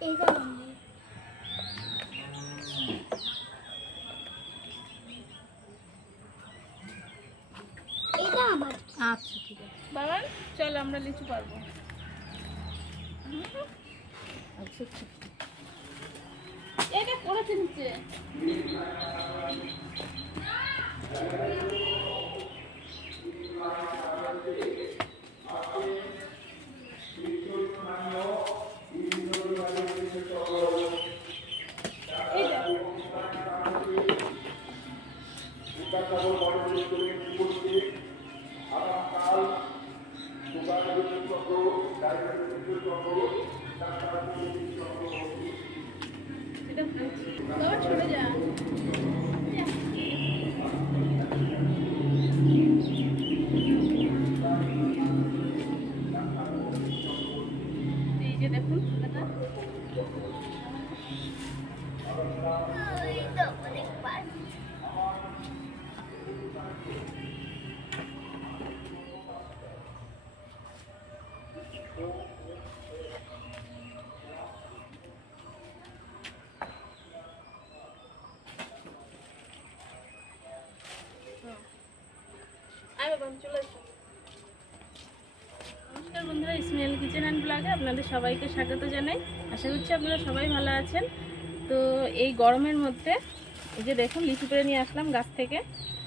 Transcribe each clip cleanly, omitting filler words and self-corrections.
আচ্ছা ঠিক আছে বাবা, চল আমরা লিচু পারবো। আচ্ছা এটা পড়েছে নিচে। বাবা চলে যা। এই যে দেখুন দাদা, নমস্কার বন্ধুরা, স্মেল কিচেন অ্যান্ড ব্লগে আপনাদের সবাইকে স্বাগত জানাই। আশা করছি আপনারা সবাই ভালো আছেন। তো এই গরমের মধ্যে এই যে দেখুন লিচু পেড়ে নিয়ে আসলাম গাছ থেকে।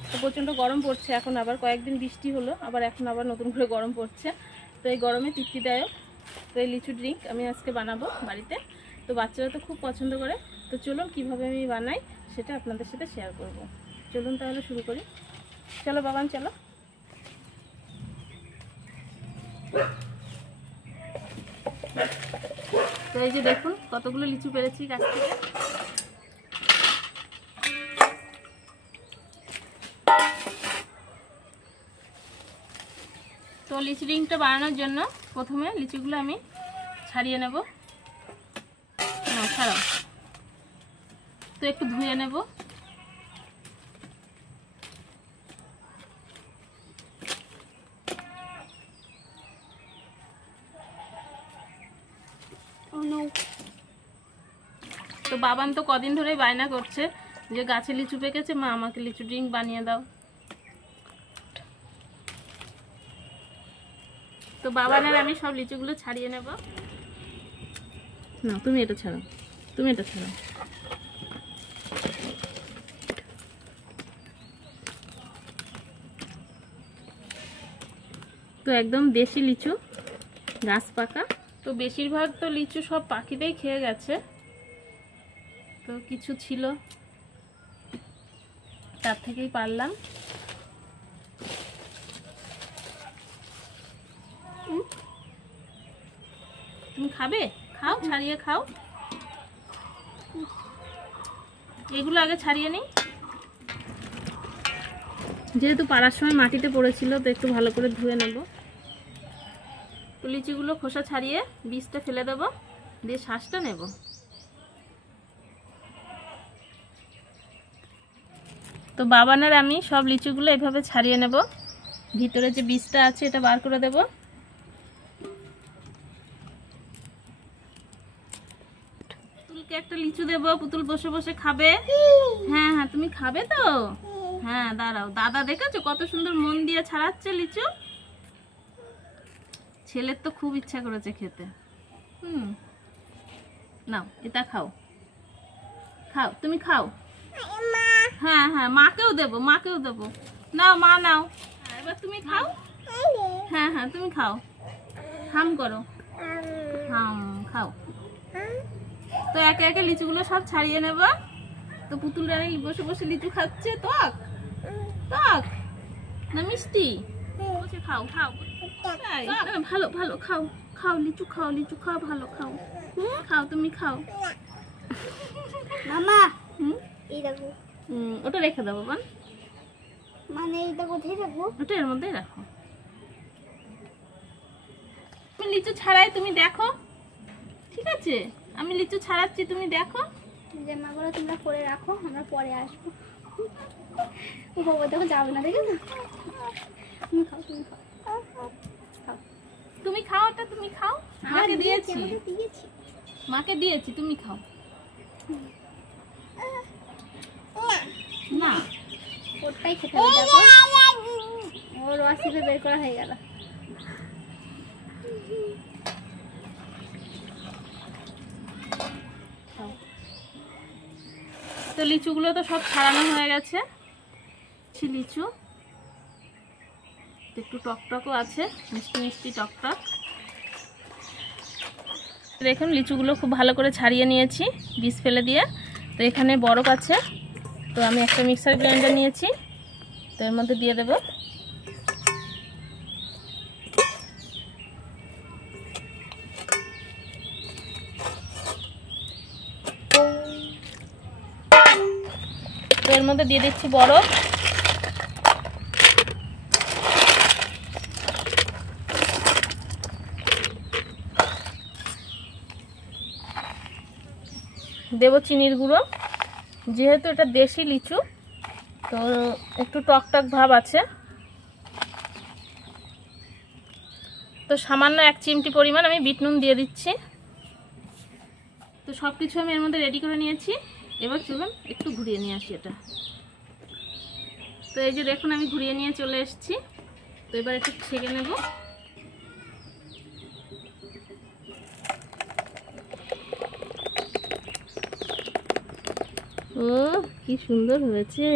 তো প্রচণ্ড গরম পড়ছে, এখন আবার কয়েকদিন বৃষ্টি হলো, আবার এখন আবার নতুন করে গরম পড়ছে। তো এই গরমে তৃপ্তিদায়ক তো এই লিচু ড্রিঙ্ক আমি আজকে বানাবো বাড়িতে। তো বাচ্চারা তো খুব পছন্দ করে। তো চলুন কীভাবে আমি বানাই সেটা আপনাদের সাথে শেয়ার করব। চলুন তাহলে শুরু করি। চলো বাবান চলো। তো এই যে দেখুন কতগুলো লিচু পেরেছি গাছ থেকে। তো লিচু ড্রিঙ্কটা বানানোর জন্য প্রথমে লিচুগুলো আমি ছাড়িয়ে নেব। ছাড়াও তো একটু ধুয়ে নেব। তো বাবান তো কদিন ধরেই বায়না করছে যে গাছে লিচু পেকেছে, মা আমাকে লিচু ড্রিঙ্ক বানিয়ে দাও। তো বাবানের আমি সব লিচুগুলো ছাড়িয়ে নেব। না তুমি এটা ছাড়াও, তুমি এটা ছাড়াও। তো একদম দেশি লিচু, গাছ পাকা। তো বেশিরভাগ তো লিচু সব পাখিতেই খেয়ে গেছে, তো কিছু ছিল তার থেকেই পারলাম। তুমি খাবে? খাও, ছাড়িয়ে খাও। এগুলো আগে ছাড়িয়ে নিই, যেহেতু পাড়ার সময় মাটিতে পড়েছিল তো একটু ভালো করে ধুয়ে নেব। তো লিচিগুলো খোসা ছাড়িয়ে বীজটা ফেলে দেব, দিয়ে শ্বাসটা নেব। তো বাবানের আমি সব লিচুগুলো এভাবে ছাড়িয়ে নেব, ভিতরে যে বীজটা আছে এটা বার করে দেব। পুতুলকে একটা লিচু দেব, পুতুল বসে বসে খাবে। হ্যাঁ হ্যাঁ তুমি খাবে তো? হ্যাঁ দাঁড়াও, দাদা দেখেছো কত সুন্দর মন দিয়ে ছাড়াচ্ছে লিচু। ছেলের তো খুব ইচ্ছা করেছে খেতে। নাও এটা খাও, খাও তুমি খাও। হ্যাঁ হ্যাঁ মাকেও দেবো, মাকেও দেবো। নাও মা নাও, এবার তুমি খাও। হ্যাঁ হ্যাঁ তুমি খাও, হাম করো, হাম খাও। তো একে একে লিচুগুলো সব ছাড়িয়ে নেব। তো পুতুল রানী বসে বসে লিচু খাচ্ছে। টক টক না মিষ্টি? বসে খাও খাও, ভালো ভালো খাও, খাও লিচু খাও, লিচু খাও, ভালো খাও, খাও তুমি খাও। মামা এই দেখো, ওটা রেখে দাও বাবা। মানে এইটা কোথায় রাখবো? ওটা এর মধ্যেই রাখো। আমি লিচু ছাড়াই, তুমি দেখো। ঠিক আছে আমি লিচু ছাড়াচ্ছি, তুমি দেখো। জামাগুলো তোমরা করে রাখো, আমরা পরে আসবো। ও বাবা দেখো যাবে না, দেখে না। তুমি খাও, তুমি খাও, তুমি খাও, ওটা তুমি খাও, আমাকে দিয়েছি। মাকে দিয়েছি, তুমি খাও। না ওটাই খেতে হবে। দেখো ওর ওয়াসিফে বের করা হয়ে গেল। তো লিচুগুলো তো সব ছাড়ানো হয়ে গেছে। লিচু একটু টকটকও আছে, মিষ্টি মিষ্টি টকটক। দেখুন লিচুগুলো খুব ভালো করে ছাড়িয়ে নিয়েছি বীজ ফেলে দিয়ে। তো এখানে বরফ আছে, তো আমি একটা মিক্সার গ্রাইন্ডার নিয়েছি, তো এর মধ্যে দিয়ে দেব। তো এর মধ্যে দিয়ে দিচ্ছি বরফ। দেব চিনির গুঁড়ো। যেহেতু এটা দেশি লিচু তো একটু টকটক ভাব আছে, তো সামান্য 1 চিমটি পরিমাণ আমি বিট নুন দিয়ে দিচ্ছি। তো সব কিছু আমি এর মধ্যে রেডি করে নিয়েছি। এবার চলুন একটু ঘুরিয়ে নিয়ে আসি এটা। তো এই যে দেখুন আমি ঘুরিয়ে নিয়ে চলে এসেছি। তো এবার একটু ছেঁকে নেব। ও কি সুন্দর হয়েছে।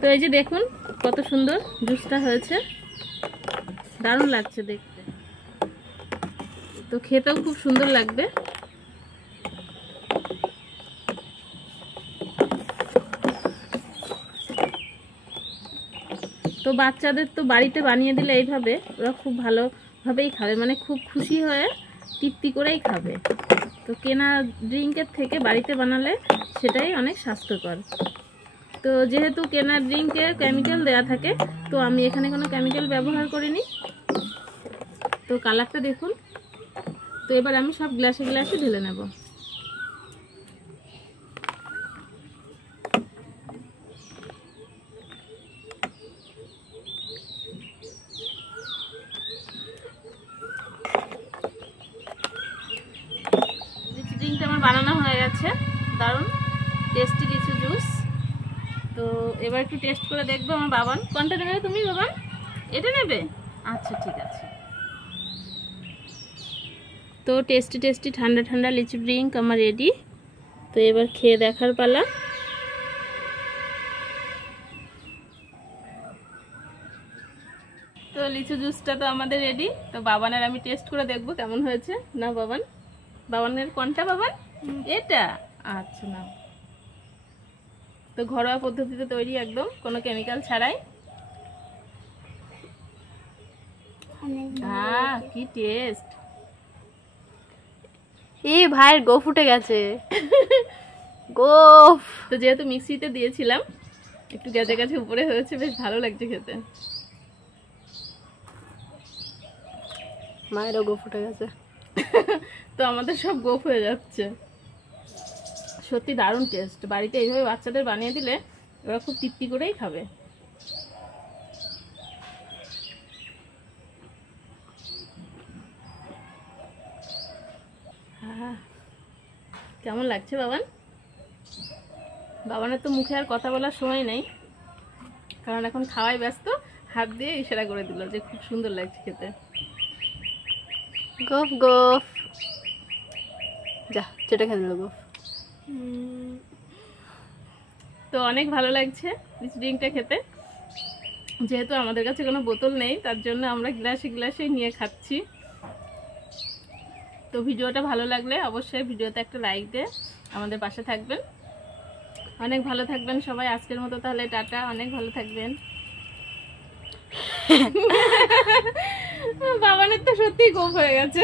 তো এই যে দেখুন কত সুন্দর জুসটা হয়েছে, দারুণ লাগছে দেখতে। তো খেতেও খুব সুন্দর লাগবে। তো বাচ্চাদের তো বাড়িতে বানিয়ে দিলে এইভাবে ওরা খুব ভালোভাবেই খাবে, মানে খুব খুশি হয়ে তৃপ্তি করেই খাবে। তো কেনা ড্রিঙ্কের থেকে বাড়িতে বানালে সেটাই অনেক স্বাস্থ্যকর। তো যেহেতু কেনা ড্রিঙ্কে কেমিক্যাল দেয়া থাকে, তো আমি এখানে কোনো কেমিক্যাল ব্যবহার করিনি। তো কালারটা দেখুন। তো এবার আমি সব গ্লাসে গ্লাসে ঢেলে নেব। লিচু ড্রিঙ্কটা আমার বানানো হয়ে গেছে, দারুণ টেস্টি লিচু জুস। তো এবার একটু টেস্ট করে দেখবো। আমার বাবান কোনটা নেবে? তুমি বাবান এটা নেবে? আচ্ছা ঠিক আছে। তো টেস্টি টেস্টি ঠান্ডা ঠান্ডা লিচু ড্রিঙ্ক আমার রেডি। তো এবার খেয়ে দেখার পালা। তো লিচু জুসটা তো আমাদের রেডি। তো বাবানের আমি টেস্ট করে দেখবো কেমন হয়েছে। না বাবান, বাবানের কোনটা বাবান? এটা? আচ্ছা না। তো ঘরোয়া পদ্ধতিতে তৈরি, একদম কোনো কেমিক্যাল ছাড়াই। কি টেস্ট। এই ভাইয়ের গোফ উঠে গেছে। গোফ তো যেহেতু মিক্সিতে দিয়েছিলাম একটু গেজে গেজে উপরে হয়েছে, বেশ ভালো লাগছে খেতে। মায়েরও গোফ উঠে গেছে। তো আমাদের সব গোফ হয়ে যাচ্ছে। সত্যি দারুণ টেস্ট। বাড়িতে এইভাবে বাচ্চাদের বানিয়ে দিলে ওরা খুব তৃপ্তি করেই খাবে। কেমন লাগছে বাবান? বাবানের তো মুখে আর কথা বলার সময় নেই, কারণ এখন খাওয়াই ব্যস্ত। হাত দিয়ে ইশারা করে দিল যে খুব সুন্দর লাগছে খেতে। গোফ গোফ যা চেটে খেয়ে দিল গোফ। তো অনেক ভালো লাগছে লিচু ড্রিঙ্কটা খেতে। যেহেতু আমাদের কাছে কোনো বোতল নেই, তার জন্য আমরা গ্লাসে গ্লাসে নিয়ে খাচ্ছি। তো ভিডিওটা ভালো লাগলে অবশ্যই ভিডিওতে একটা লাইক দিয়ে আমাদের পাশে থাকবেন। অনেক ভালো থাকবেন সবাই। আজকের মতো তাহলে টাটা, অনেক ভালো থাকবেন। বাবানের তো সত্যিই গোফ হয়ে গেছে।